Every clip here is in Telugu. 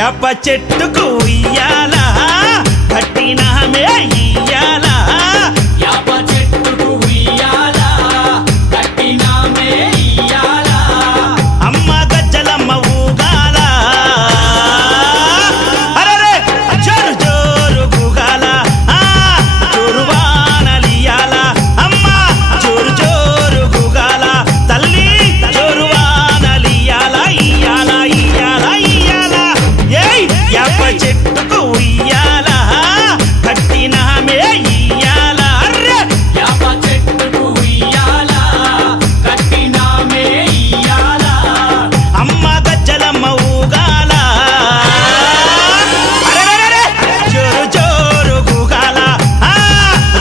యాప చెట్టుకు ఉయ్యాల కట్టినామే ఇయ్యాల యాప చెట్టుకు ఉయ్యాల కట్టినామే ఇయ్యాల అమ్మ గజ్జలమ్మ ఊగాల అరెరే జోరు జోరు గుగాల జోరు వానలియాల అమ్మ జోరు జోరు గుగాల తల్లి జోరు వానలియాల ఇయ్యాల ఇయ్యాల ఇయ్యాల ఏయ్ యాప చెట్టుకు ఉయ్యాల కట్టినామే ఇయ్యాల అర్రే యాప చెట్టుకు ఉయ్యాల కట్టినామే ఇయ్యాల అమ్మ గజ్జలమ్మ ఊగాల అరెరెరెరె జోరు జోరు గుగాల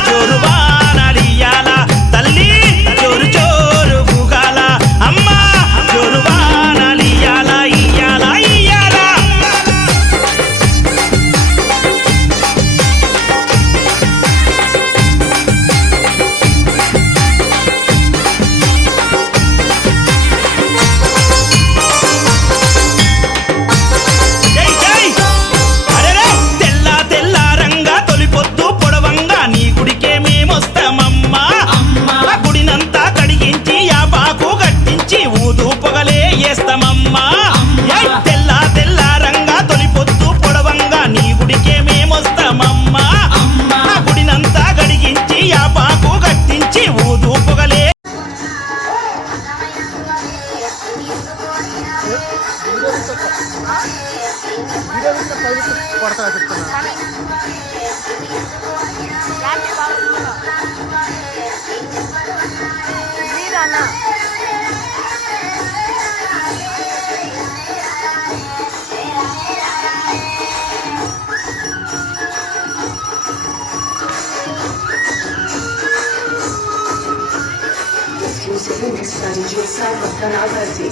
జోరు వానలియాల తల్లి జోరు జోరు గుగాల అమ్మ జోరు వానలియాల ఇయ్యాల ఇయ్యాల జై జై అరెరే తెల్ల తెల్ల రంగా తొలిపొద్దు పొడవంగా నీ గుడికే మేమొస్తామమ్మా అమ్మా ఆ గుడినంతా కడిగించి యాపాకు గట్టించి ఊదు పొగలే వేస్తామమ్మా అమ్మా. ఏయ్ తెల్ల తెల్ల రంగా తొలిపొద్దు పొడవంగా నీ గుడికే మేమొస్తామమ్మా అమ్మా ఆ గుడినంతా కడిగించి యాపాకు గట్టించి ఊదు పొగలే This music remix by DJ Sai Bhattanagarji.